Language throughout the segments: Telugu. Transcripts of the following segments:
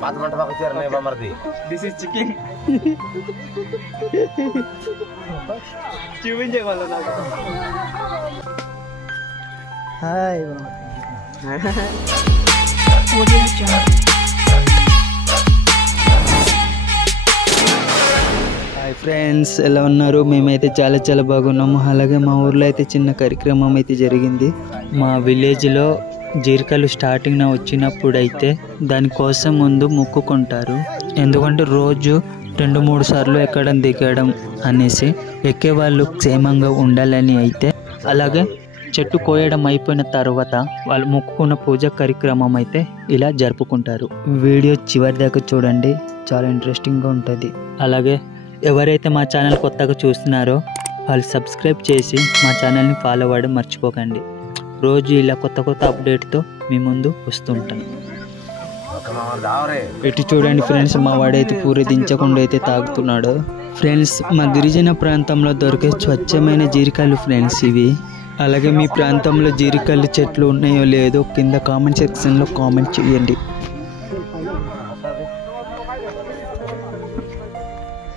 పాత మంట పక్క చేరనే బామర్ది దిస్ ఇస్ చికెన్ చూపించే వాళ్ళు నాకు హాయ్ హాయ్ ఫ్రెండ్స్, ఎలా ఉన్నారు? మేమైతే చాలా బాగున్నాము. అలాగే మా ఊర్లో అయితే చిన్న కార్యక్రమం అయితే జరిగింది. మా విలేజ్లో జీరికలు స్టార్టింగ్ వచ్చినప్పుడు అయితే దానికోసం ముందు మొక్కుకుంటారు. ఎందుకంటే రోజు 2-3 సార్లు ఎక్కడం దిగడం అనేసి ఎక్కేవాళ్ళు క్షేమంగా ఉండాలని అయితే, అలాగే చెట్టు కోయడం అయిపోయిన తర్వాత వాళ్ళు మొక్కుకున్న పూజ కార్యక్రమం అయితే ఇలా జరుపుకుంటారు. వీడియో చివరి దాకా చూడండి, చాలా ఇంట్రెస్టింగ్గా ఉంటుంది. అలాగే ఎవరైతే మా ఛానల్ కొత్తగా చూస్తున్నారో వాళ్ళు సబ్స్క్రైబ్ చేసి మా ఛానల్ని ఫాలో అవ్వడం మర్చిపోకండి. రోజు ఇలా కొత్త అప్డేట్తో మీ ముందు వస్తుంటాను. ఇటు చూడండి ఫ్రెండ్స్, మా వాడైతే పూరి దించకుండా అయితే తాగుతున్నాడు. ఫ్రెండ్స్, మా గిరిజన ప్రాంతంలో దొరికే స్వచ్ఛమైన జీరికాయలు ఫ్రెండ్స్ ఇవి. అలాగే మీ ప్రాంతంలో జీరికాయలు చెట్లు ఉన్నాయో లేదో కింద కామెంట్ సెక్షన్లో కామెంట్ చేయండి.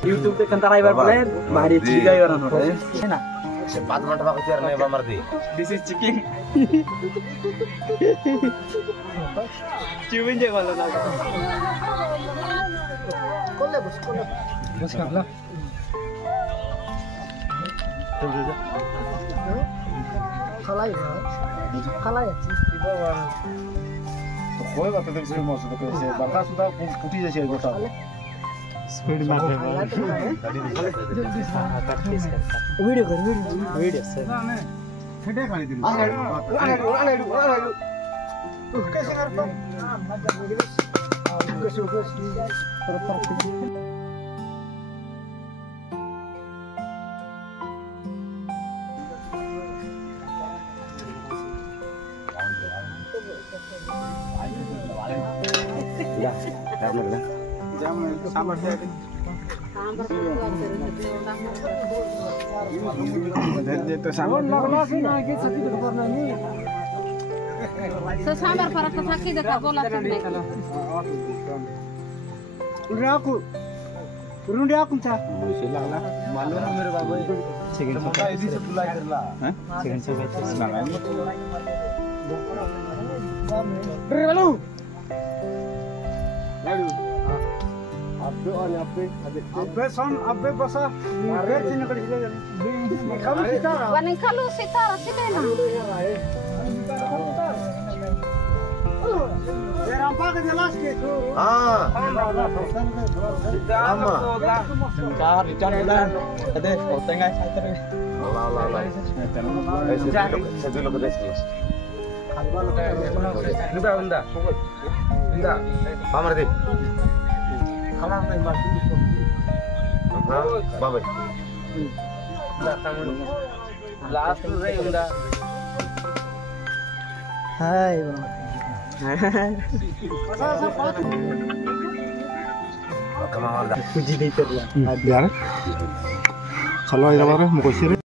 యూట్యూబ్ पे कंता राइवर पर बाहरी चिका इवर है ना పాత మంట పక్క చేరనే బామర్ది దిస్ ఇస్ చికెన్ చూపించే వాళ్ళు నాకు కొల్లే బస్ కర్లా खलाई कोई बात नहीं से मौसम तो से बरखा सुधा फुटी जैसे गोटा स्पीड में वीडियो सर हेडे खाली दिन कैसे करता या कर लग रहा जाम सांबर से दे तो सांबर लगला कि ना के सती तो करना नहीं तो सांबर पर तो थाकी देखा बोला तुमने राकू रुंडिया कुम था मुझे लगला मालूम है मेरे बाबू चिकन से इसी से तुला करला हैं चिकन से लगा रे हेलो अबे सन अबे बसा बेर दिन कर ले खालू सितारा वाने खालू सितारा सिदे ना ये रामपा के दिलास के तू हां आमा का रिटर्न होला अदे होतेगा साइतर ला ऐसे लोग देखिए उंदा उंदा उंदा बामर्दी खाना नहीं बात हां बाबा लास्ट रे उंदा हाय कमाल कुछ नहीं करला यार चलो इधर मुको